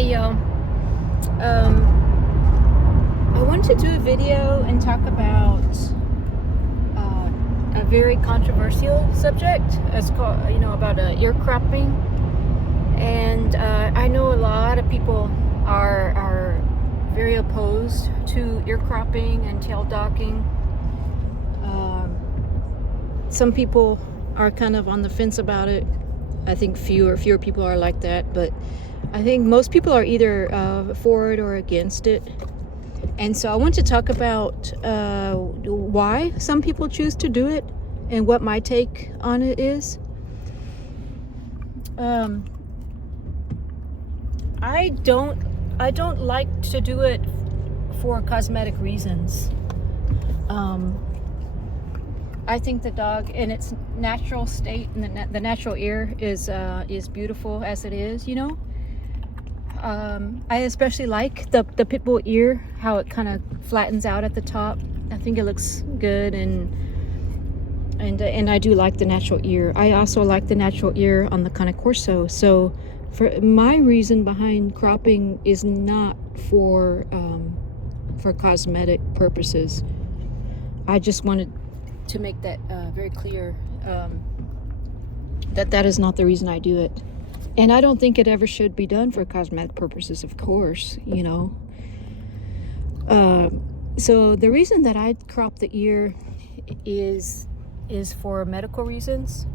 Hey y'all, I wanted to do a video and talk about a very controversial subject, as called, about ear cropping. And I know a lot of people are very opposed to ear cropping and tail docking. Some people are kind of on the fence about it. I think fewer people are like that, but I think most people are either for it or against it. And so I want to talk about why some people choose to do it and what my take on it is. I don't like to do it for cosmetic reasons. I think the dog in its natural state and the natural ear is beautiful as it is, I especially like the pit bull ear, how it kind of flattens out at the top. I think it looks good, and I do like the natural ear. I also like the natural ear on the Cane Corso. So for my reason behind cropping is not for cosmetic purposes. I just wanted to make that very clear, that is not the reason I do it. And I don't think it ever should be done for cosmetic purposes, of course, So the reason that I crop the ear is for medical reasons.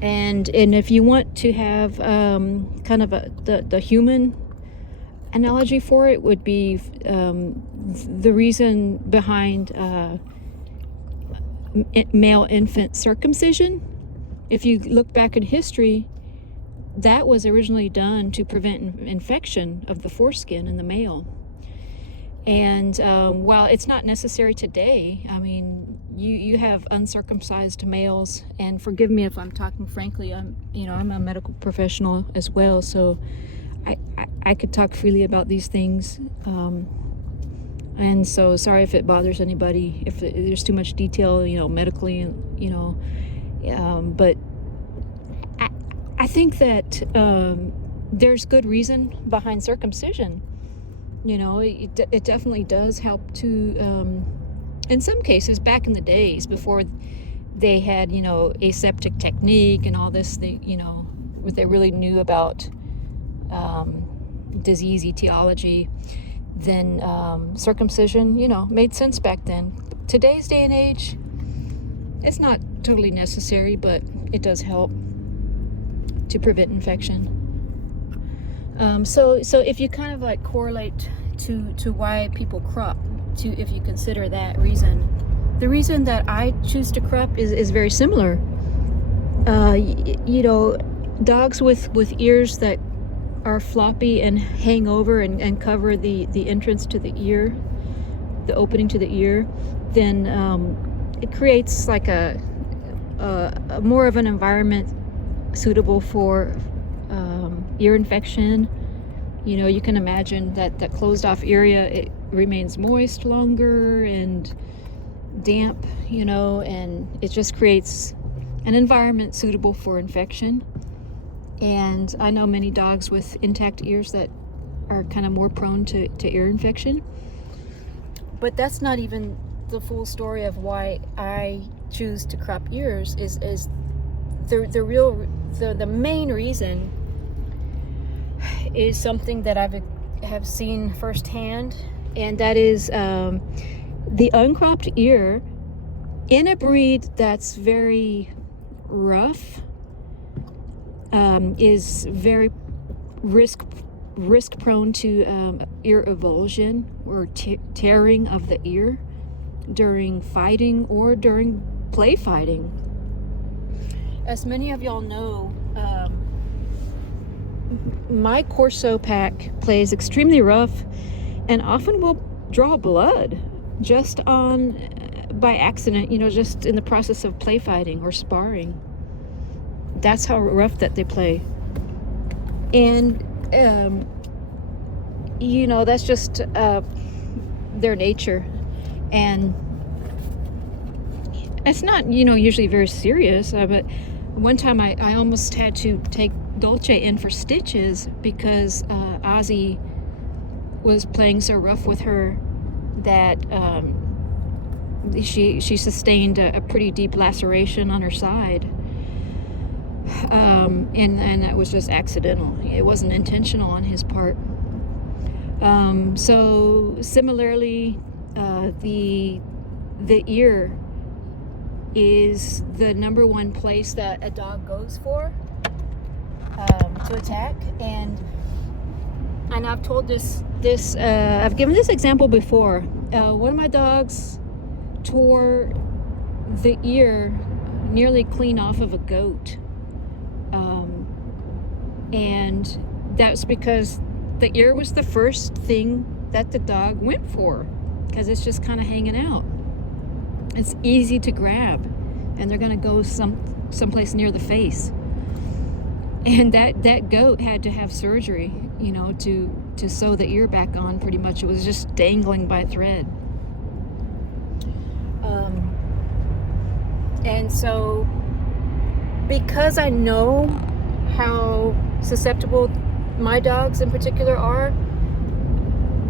And if you want to have kind of the human analogy for it, would be the reason behind male infant circumcision. If you look back in history, that was originally done to prevent infection of the foreskin in the male. And while it's not necessary today, I mean, you have uncircumcised males, and forgive me if I'm talking frankly, I'm a medical professional as well, so I could talk freely about these things. And so sorry if it bothers anybody, if there's too much detail, medically, but I think that there's good reason behind circumcision. It definitely does help to, in some cases, back in the days before they had, aseptic technique and all this, what they really knew about disease etiology, then circumcision, made sense back then. Today's day and age, it's not totally necessary, but it does help to prevent infection. So if you kind of like correlate to why people crop, if you consider that reason, the reason that I choose to crop is very similar. Dogs with ears that are floppy and hang over and cover the entrance to the ear, the opening to the ear, then it creates like a more of an environment suitable for ear infection. You can imagine that closed off area, it remains moist longer and damp, and it just creates an environment suitable for infection. And I know many dogs with intact ears that are kind of more prone to ear infection. But that's not even the full story of why I choose to crop ears. Is the main reason is something that I have seen firsthand, and that is the uncropped ear in a breed that's very rough. Is very risk prone to ear avulsion, or tearing of the ear during fighting or during play fighting. As many of y'all know, my Corso pack plays extremely rough and often will draw blood just by accident, just in the process of play fighting or sparring. That's how rough that they play. And that's just their nature. And it's not usually very serious, but one time I almost had to take Dolce in for stitches because Ozzy was playing so rough with her that she sustained a pretty deep laceration on her side. And that was just accidental. It wasn't intentional on his part. So similarly, the ear is the number one place that a dog goes for to attack. And I've told I've given this example before. One of my dogs tore the ear nearly clean off of a goat. And that's because the ear was the first thing that the dog went for, because it's just kind of hanging out. It's easy to grab, and they're going to go someplace near the face. And that goat had to have surgery, you know, to sew the ear back on. Pretty much, it was just dangling by a thread. And so, because I know how susceptible my dogs in particular are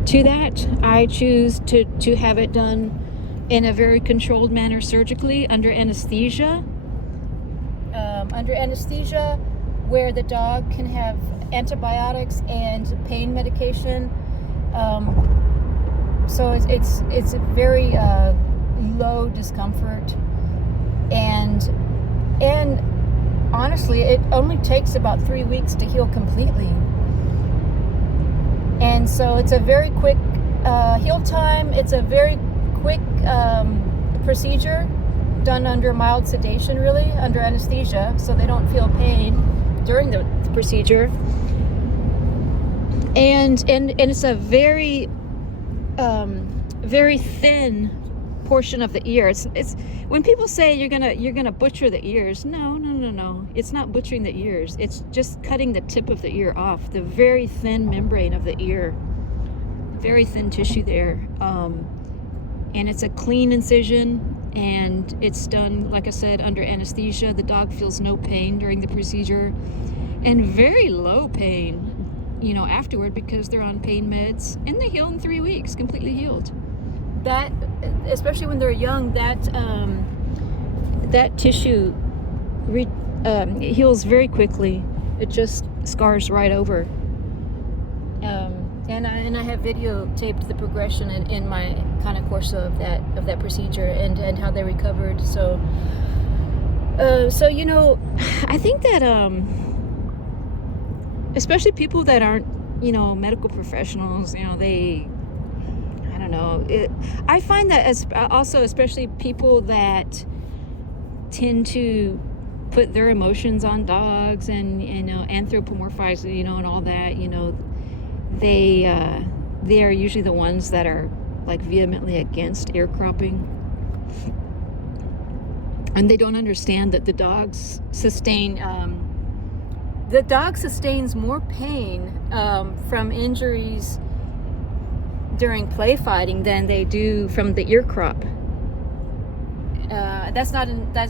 to that, I choose to have it done in a very controlled manner, surgically, under anesthesia. Under anesthesia, where the dog can have antibiotics and pain medication. So it's a very low discomfort, and honestly, it only takes about 3 weeks to heal completely. And so it's a very quick heal time. It's a very quick procedure done under mild sedation, really, under anesthesia, so they don't feel pain during the procedure. And it's a very very thin portion of the ear. It's when people say you're gonna butcher the ears, no, it's not butchering the ears. It's just cutting the tip of the ear off, the very thin membrane of the ear, very thin tissue there. And it's a clean incision, and it's done, like I said, under anesthesia. The dog feels no pain during the procedure, and very low pain, you know, afterward, because they're on pain meds, and they heal in 3 weeks, completely healed. That, especially when they're young, that tissue heals very quickly. It just scars right over. And I have videotaped the progression in my Cane Corso of that procedure and how they recovered. So you know, I think that especially people that aren't, you know, medical professionals, you know, I don't know. I find that also, especially people that tend to put their emotions on dogs and, you know, anthropomorphize, you know, and all that, you know, they are usually the ones that are like vehemently against ear cropping, and they don't understand that the dog sustains more pain from injuries during play fighting than they do from the ear crop. That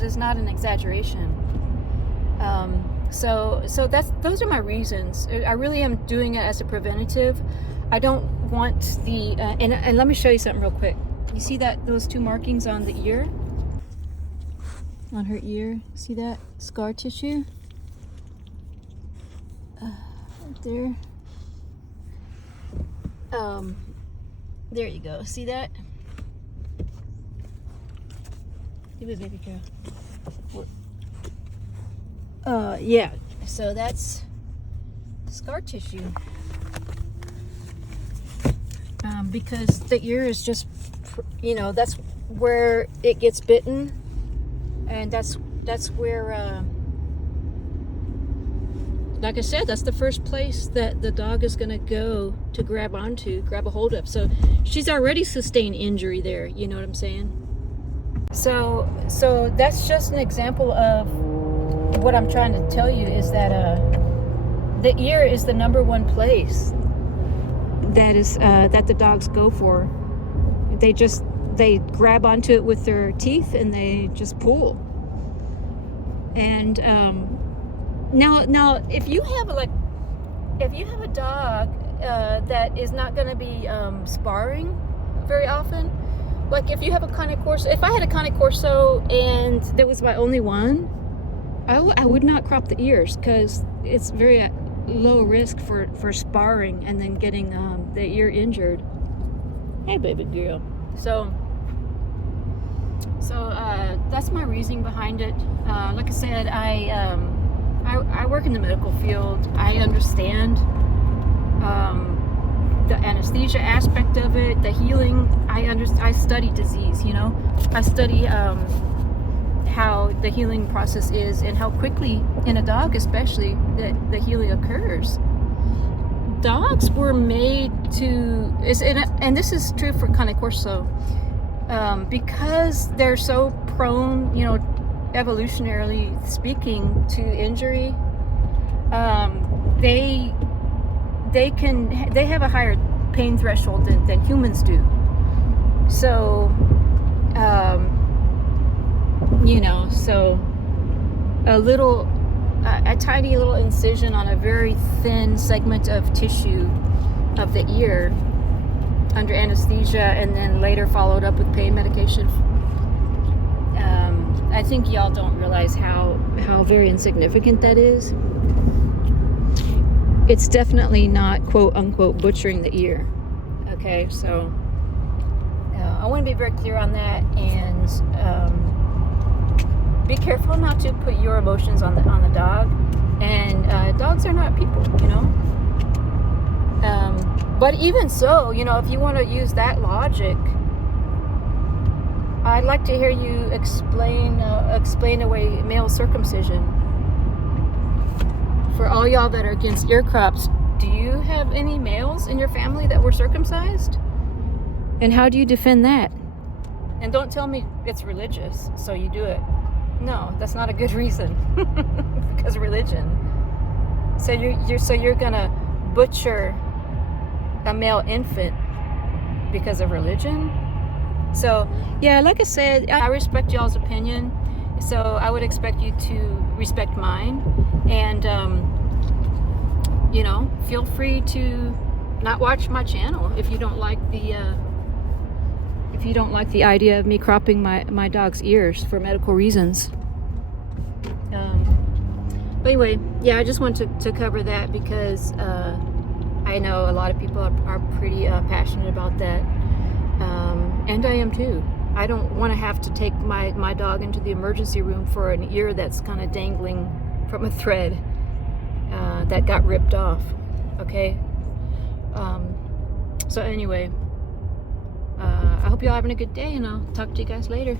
is not an exaggeration. So those are my reasons. I really am doing it as a preventative. I don't want the and let me show you something real quick. You see those two markings on the ear, on her ear? See that scar tissue right there? There you go. See that? Give it, baby girl. Yeah. So that's scar tissue. Because the ear is just, you know, that's where it gets bitten, and that's where, like I said, that's the first place that the dog is going to go to grab a hold of. So she's already sustained injury there. You know what I'm saying? So that's just an example of what I'm trying to tell you, is that the ear is the number one place that the dogs go for. They grab onto it with their teeth and they just pull. And Now, if you have a dog that is not going to be sparring very often, like if you have a Cane Corso, if I had a Cane Corso and there was my only one, I would not crop the ears because it's very low risk for sparring and then getting the ear injured. Hey, baby girl. So that's my reasoning behind it. Like I said, I work in the medical field. I understand the anesthesia aspect of it, the healing. I study disease, you know. I study how the healing process is and how quickly in a dog especially the healing occurs. Dogs were made to, and this is true for Cane Corso, because they're so prone, you know, evolutionarily speaking, to injury. They have a higher pain threshold than humans do. So, you know, so a tiny little incision on a very thin segment of tissue of the ear under anesthesia and then later followed up with pain medication. I think y'all don't realize how very insignificant that is. It's definitely not quote unquote butchering the ear. Okay, so I want to be very clear on that, and be careful not to put your emotions on the dog. And dogs are not people, you know. But even so, you know, if you want to use that logic, I'd like to hear you explain away male circumcision. For all y'all that are against ear crops, do you have any males in your family that were circumcised? And how do you defend that? And don't tell me it's religious, so you do it. No, that's not a good reason. Because of religion. So you're gonna butcher a male infant because of religion? So yeah, like I said, I respect y'all's opinion. So I would expect you to respect mine, and you know, feel free to not watch my channel if you don't like the idea of me cropping my dog's ears for medical reasons. But anyway, yeah, I just wanted to cover that because I know a lot of people are pretty passionate about that, and I am too. I don't want to have to take my dog into the emergency room for an ear that's kind of dangling from a thread that got ripped off. Okay? So anyway, I hope y'all having a good day, and I'll talk to you guys later.